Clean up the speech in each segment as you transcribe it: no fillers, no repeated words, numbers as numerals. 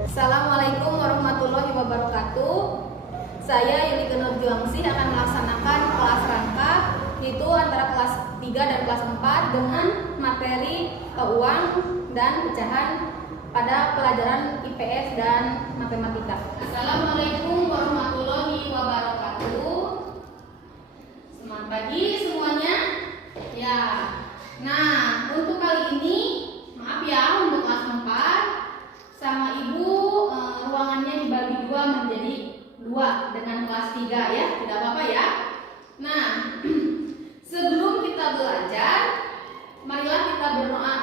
Assalamualaikum warahmatullahi wabarakatuh. Saya Yuli Genur Juangsih akan melaksanakan kelas rangka, yaitu antara kelas 3 dan kelas 4 dengan materi uang dan pecahan pada pelajaran IPS dan matematika. Assalamualaikum warahmatullahi wabarakatuh. Selamat pagi semuanya. Ya. Nah, untuk kali ini maaf ya, untuk kelas 4 sama Ibu ruangannya dibagi dua menjadi 2 dengan kelas 3 ya, tidak apa-apa ya. Nah, sebelum kita belajar, marilah kita berdoa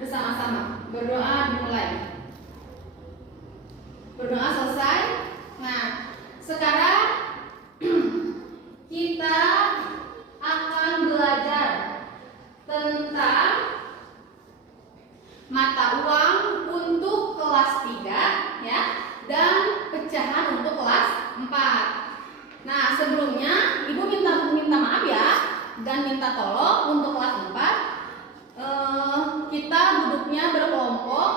bersama-sama. Berdoa dimulai. Berdoa selesai. Nah, sekarang kita akan belajar tentang mata uang untuk kelas 3 ya, dan pecahan untuk kelas 4. Nah, sebelumnya Ibu minta maaf ya dan minta tolong untuk kelas 4 kita duduknya berkelompok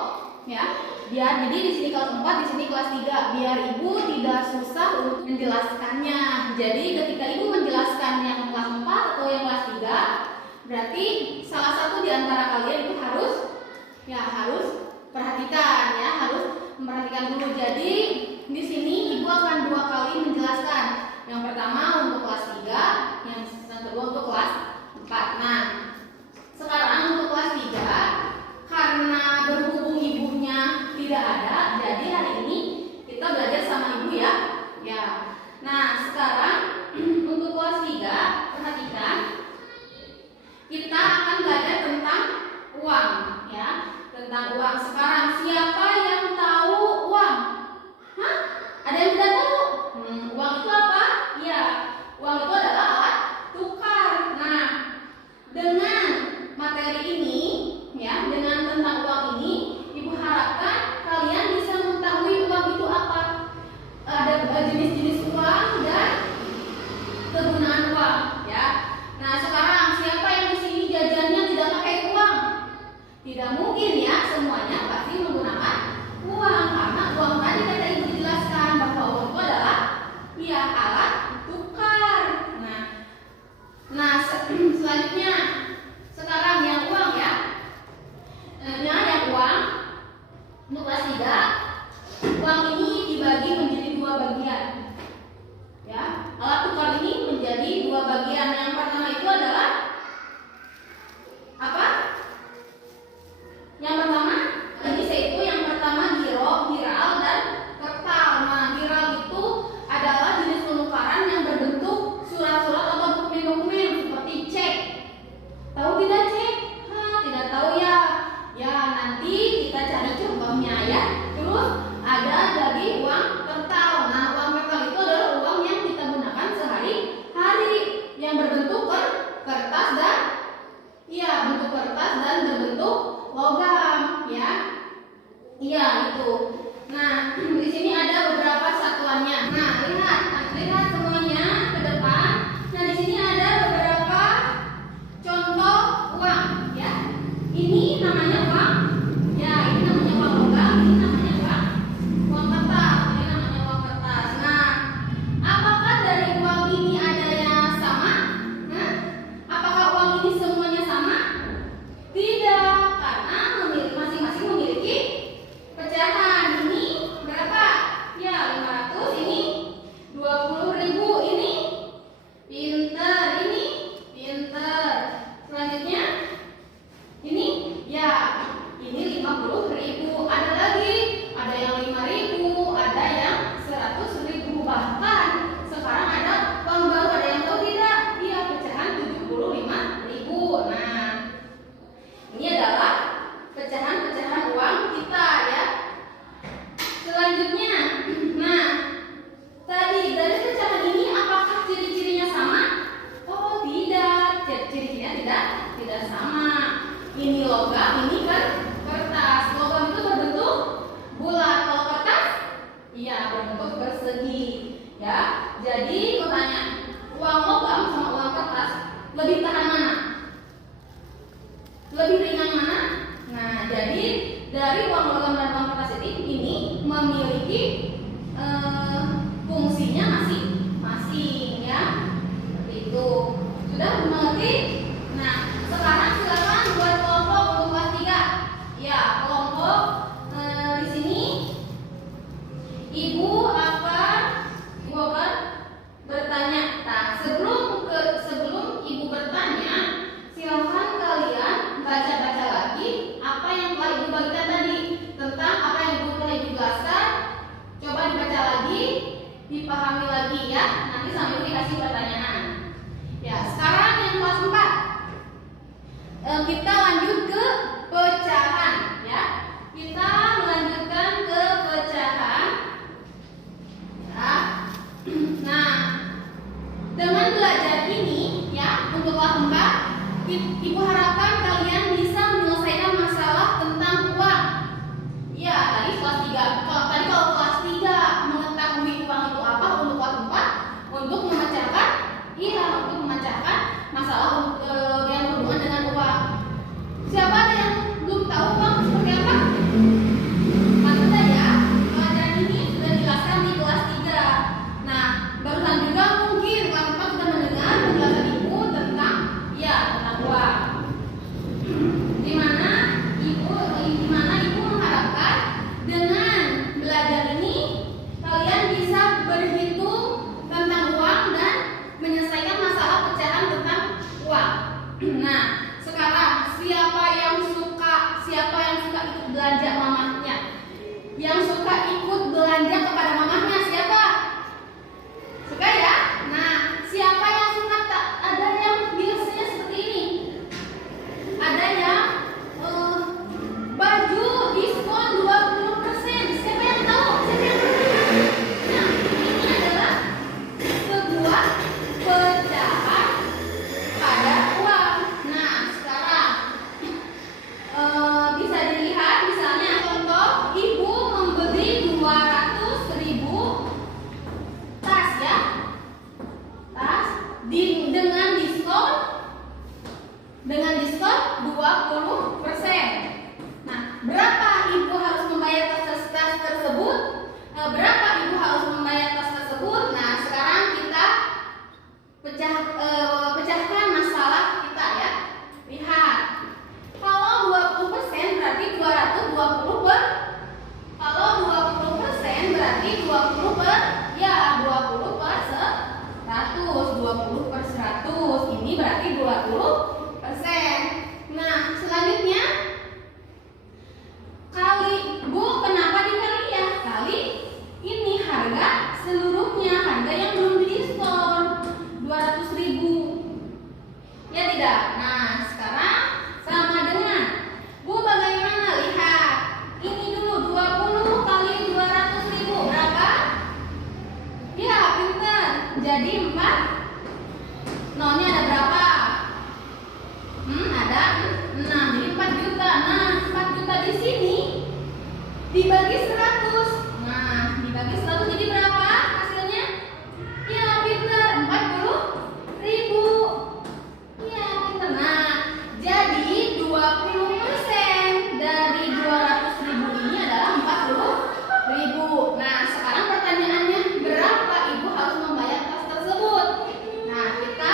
ya. Jadi di sini kelas 4, di sini kelas 3 biar Ibu tidak susah untuk menjelaskannya. Jadi ketika Ibu menjelaskan yang kelas 4 atau yang kelas 3, berarti salah satu di antara kalian itu harus perhatikan ya, harus memperhatikan dulu. Jadi di sini Ibu akan 2 kali menjelaskan. Yang pertama untuk kelas 3, yang kedua untuk kelas 4. Nah, sekarang untuk kelas 3 karena berhubung ibunya tidak ada, jadi hari ini kita belajar sama Ibu ya. Ya. Nah, sekarang untuk kelas 3 perhatikan. Kita akan belajar tentang uang ya. Tentang uang. Sekarang siapa yang tahu uang? Hah? Ada yang tidak tahu? Uang itu apa? Ya, uang itu adalah alat tukar. Nah, dengan materi ini ya, dengan tentang uang ini, Ibu harapkan kalian bisa mengetahui uang itu apa. Ada jenis-jenis uang dan kegunaan uang ya. Nah, sekarang siapa yang di sini jajannya tidak pakai uang? Tidak mungkin ya, semuanya pasti menggunakan uang karena uang tadi kata Ibu dijelaskan bahwa uang itu adalah ya alat tukar. Nah selanjutnya sekarang yang uang ya. Nah, yang uang untuk kelas 3, uang ini dibagi menjadi 2 bagian. Ya, alat tukar ini menjadi 2 bagian. Yang pertama itu adalah apa? Yang pertama, ini yaitu yang pertama giral dan kertal. Nah, giral itu adalah jenis penukaran yang berbentuk surat-surat atau dokumen-dokumen seperti cek. Tahu tidak cek? Tidak tahu ya. Ya, nanti kita cari contohnya ya. Terus ada dari uang kertal. Nah, uang kertal itu adalah uang yang kita gunakan sehari-hari yang berbentuk kertas dan bentuk kertas dan berbentuk logam ya. Iya, itu. Nah, di sini ada beberapa satuannya. Nah, lihat semuanya ke depan. Nah, di sini ada beberapa contoh uang ya. Ini namanya uang. Ya, ini namanya uang logam, ini namanya uang kertas. Ini namanya uang kertas. Nah, apakah dari uang ini ada yang sama? Apakah uang ini semuanya sama? Tidak, karena masing-masing memiliki pecahan. Ini berapa? Ya, 500. Ini 20.000. Ini pinter. Ini pinter. Selanjutnya ini ya, ini 50.000. Ada lagi, ada yang 5.000, ada yang 100.000. Bahkan sekarang ada uang baru, ada yang tahu tidak? Iya, pecahan 75.000. Nah, ini adalah pecahan-pecahan uang kita ya. Selanjutnya, nah, tadi dari pecahan ini apakah ciri-cirinya sama? Oh, tidak. Ciri-cirinya tidak sama. Ini logam, ini kertas. Logam itu berbentuk bulat. Kalau kertas, iya berbentuk persegi ya. Jadi pertanyaan, uang logam sama uang kertas lebih tahan mana? Lebih ringan mana? Nah, jadi dari uang logam dan uang kertas ini ini memiliki fungsinya masing-masing ya. Seperti itu. Sudah mengerti? Nah, sekarang silakan buat kelompok untuk kelas 3. Ya, kelompok di sini Ibu akan bertanya. Nah, sebelum Ibu bertanya, silakan kalian baca-baca lagi apa yang telah Ibu bagikan tadi tentang apa yang Ibu telah jelaskan. Coba dibaca lagi, dipahami lagi ya. Nanti sambil dikasih pertanyaan. Ya, sekarang yang kelas 4. Kita lanjut ke pecahan ya. Kita melanjutkan ke pecahan. Ya. Nah, dengan belajar ini ya untuk kelas 4, Ibu harapkan kalian bisa menyelesaikan masalah tentang uang. Ya, tadi kelas 3. Kalau kelas 3 mengetahui uang itu apa, untuk kelas 4 untuk memecahkan masalah yang berhubungan dengan uang. Siapa ada yang belum tahu uang seperti apa? Maksudnya ya, pelajaran ini sudah dijelaskan di kelas 3. Nah, barusan juga mungkin kelas 4 sudah mendengar penjelasan Ibu tentang uang. Dimana Ibu mengharapkan dengan belajar ini kalian bisa berhitung tentang uang dan menyelesaikan masalah pecahan tentang uang. Nah, sekarang siapa yang suka ikut belanja mamahnya? Yang suka ikut belanja kepada mamahnya siapa? Suka ya? Nah, siapa yang suka ada yang biasanya seperti ini? Ada yang baju diskon 20%. Siapa yang tahu? Siapa yang tahu? Nah, ini adalah sebuah pecahan pada uang. Nah, sekarang bisa dilihat misalnya contoh Ibu membeli 200.000 tas ya. Tas dengan diskon 20%. Nah, berapa Ibu harus membayar tas tersebut? Berapa Ibu harus membayar tas tersebut? Nah, sekarang kita pecahkan masalah kita ya. Lihat. Kalau 20% berarti 220 per. Kalau 20% berarti 20 per 100. 20 per 100. Ini berarti 20%. Nah, selanjutnya kali. Bu, kenapa dikali ya? Kali ini harga seluruhnya, harga yang belum didiskon 200.000. Ya tidak? Nah, sekarang sama dengan Bu, bagaimana? Lihat. Ini dulu 20 kali 200.000 berapa? Ya, pintar. Jadi 4. Nolnya ada berapa? Ada 6. Jadi 4 juta. Nah, 4 juta di sini dibagi 100. Nah, dibagi 100 jadi berapa hasilnya? Ya, pintar. 40.000. Ya, pintar. Nah, jadi 20% dari 200.000 ini adalah 40.000. Nah, sekarang pertanyaannya, berapa Ibu harus membayar tas tersebut? Nah, kita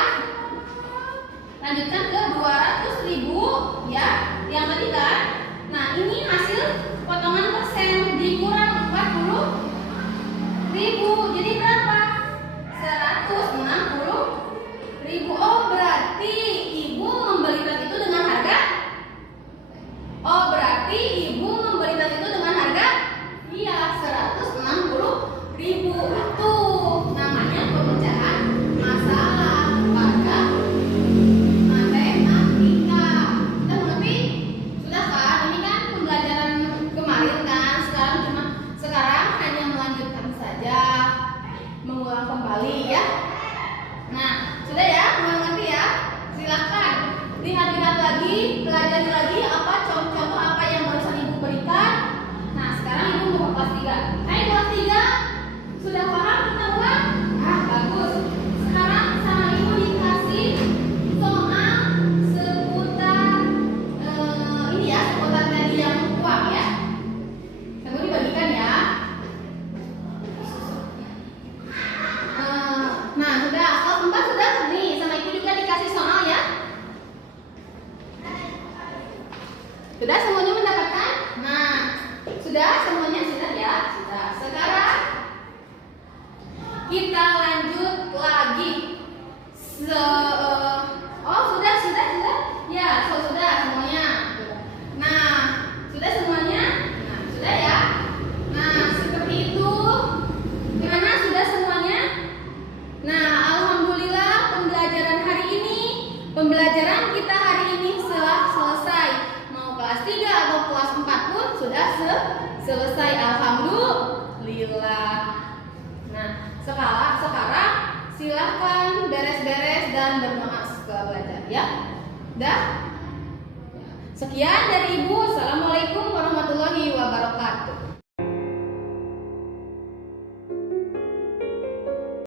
lanjutkan ke 200.000 ya, yang tadi kan. Nah, ini hasil potongan persen dikurang 40.000. Jadi berapa? 160.000. Oh, berarti Ibu membeli tas itu dengan harga? Oh, berarti Ibu membeli tas itu dengan harga? Iya, 160.000. Itu namanya pemecahan masalah pada matematika. Kita mengerti? Sudah kan? Ini kan pembelajaran Sudah semuanya mendapatkan? Nah, sudah semuanya sudah ya? Sudah. Sekarang kita lanjut lagi. Sudah. Ya, sudah semuanya. Nah, sudah semuanya? Nah, sudah ya? Nah, seperti itu. Gimana? Sudah semuanya? Nah, alhamdulillah pembelajaran kita hari ini telah selesai. Mau kelas 3 atau kelas 4 pun sudah selesai. Alhamdulillah. Nah, sekarang silakan beres-beres dan berdoa setelah belajar ya. Dah. Sekian dari Ibu. Assalamualaikum.